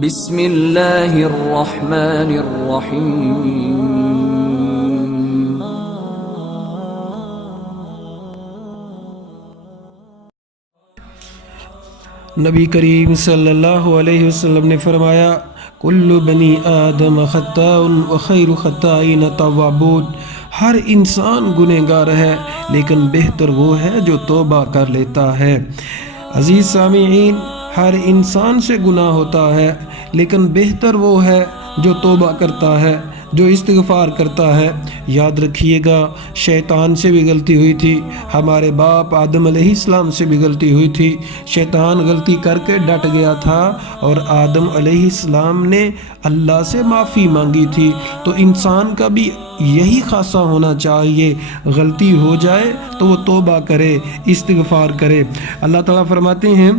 بسم اللہ الرحمن الرحیم۔ نبی کریم صلی اللہ علیہ وسلم نے فرمایا کل بنی آدم خطاء وخیر خطائین التوابون، ہر انسان گنہگار ہے لیکن بہتر وہ ہے جو توبہ کر لیتا ہے۔ عزیز سامعین، ہر انسان سے گناہ ہوتا ہے لیکن بہتر وہ ہے جو توبہ کرتا ہے، جو استغفار کرتا ہے۔ یاد رکھیے گا، شیطان سے بھی غلطی ہوئی تھی، ہمارے باپ آدم علیہ السلام سے بھی غلطی ہوئی تھی۔ شیطان غلطی کر کے ڈٹ گیا تھا اور آدم علیہ السلام نے اللہ سے معافی مانگی تھی۔ تو انسان کا بھی یہی خاصہ ہونا چاہیے، غلطی ہو جائے تو وہ توبہ کرے، استغفار کرے۔ اللہ تعالیٰ فرماتے ہیں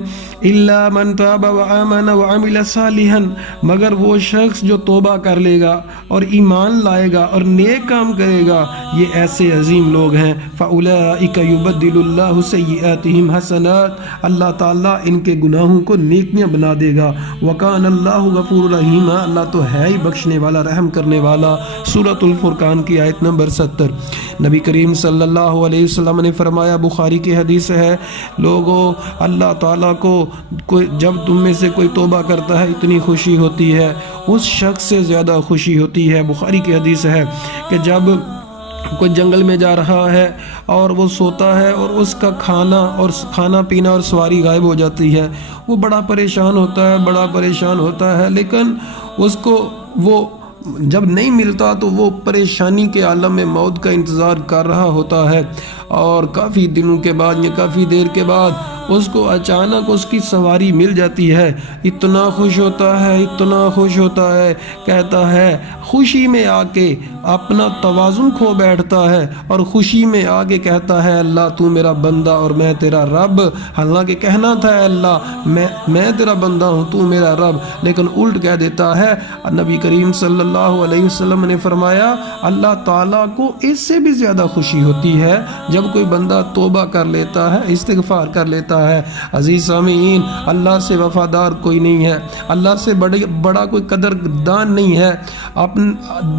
الا من تاب وآمن وعمل صالحا، مگر وہ شخص جو توبہ کر لے گا اور ایمان لائے گا اور نیک کام کرے گا، یہ ایسے عظیم لوگ ہیں۔ فاولئک یبدل اللہ سیئاتہم حسنات، اللہ تعالیٰ ان کے گناہوں کو نیکیاں بنا دے گا۔ وکان اللہ غفور رحیم، اللہ تو ہے ہی بخشنے والا، رحم کرنے والا۔ سورۃ الفرقان کی آیت نمبر 70۔ نبی کریم صلی اللہ علیہ وسلم نے فرمایا، بخاری کی حدیث ہے، لوگوں اللہ تعالیٰ کو جب تم میں سے کوئی توبہ کرتا ہے اتنی خوشی ہوتی ہے، اس شخص سے زیادہ خوشی ہوتی ہے۔ بخاری کی حدیث ہے کہ جب کوئی جنگل میں جا رہا ہے اور وہ سوتا ہے اور اس کا کھانا پینا اور سواری غائب ہو جاتی ہے، وہ بڑا پریشان ہوتا ہے، لیکن اس کو وہ جب نہیں ملتا تو وہ پریشانی کے عالم میں موت کا انتظار کر رہا ہوتا ہے، اور کافی دنوں کے بعد یا کافی دیر کے بعد اس کو اچانک اس کی سواری مل جاتی ہے۔ اتنا خوش ہوتا ہے، کہتا ہے، خوشی میں آ کے اپنا توازن کھو بیٹھتا ہے اور خوشی میں آ کے کہتا ہے، اللہ تو میرا بندہ اور میں تیرا رب۔ حالانکہ کہنا تھا اللہ میں تیرا بندہ ہوں، تو میرا رب، لیکن الٹ کہہ دیتا ہے۔ نبی کریم صلی اللہ علیہ وسلم نے فرمایا اللہ تعالیٰ کو اس سے بھی زیادہ خوشی ہوتی ہے جب کوئی بندہ توبہ کر لیتا ہے، استغفار کر لیتا ہے۔ عزیز سامعین، اللہ سے وفادار کوئی نہیں ہے، اللہ سے بڑا کوئی قدردان نہیں ہے۔ آپ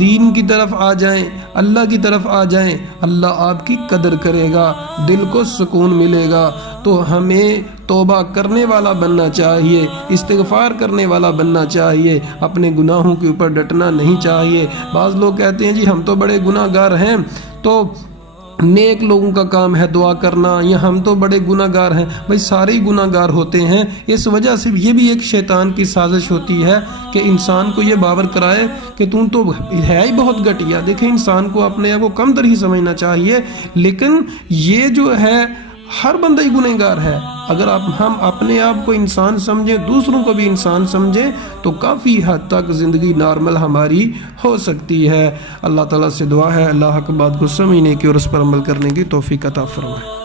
دین کی طرف آ جائیں، اللہ کی طرف آ جائیں، اللہ آپ کی قدر کرے گا، دل کو سکون ملے گا۔ تو ہمیں توبہ کرنے والا بننا چاہیے، استغفار کرنے والا بننا چاہیے، اپنے گناہوں کے اوپر ڈٹنا نہیں چاہیے۔ بعض لوگ کہتے ہیں جی ہم تو بڑے گناہ گار ہیں، تو نیک لوگوں کا کام ہے دعا کرنا، یا ہم تو بڑے گناہ گار ہیں۔ بھائی سارے ہی گناہ گار ہوتے ہیں، اس وجہ سے یہ بھی ایک شیطان کی سازش ہوتی ہے کہ انسان کو یہ باور کرائے کہ تم تو ہے ہی بہت گھٹیا۔ دیکھیں، انسان کو اپنے آپ کو کم تر ہی سمجھنا چاہیے، لیکن یہ جو ہے ہر بندہ ہی گنہگار ہے۔ اگر ہم اپنے آپ کو انسان سمجھیں، دوسروں کو بھی انسان سمجھیں، تو کافی حد تک زندگی نارمل ہماری ہو سکتی ہے۔ اللہ تعالیٰ سے دعا ہے اللہ حق بات کو سمجھنے کی اور اس پر عمل کرنے کی توفیق عطا فرمائے۔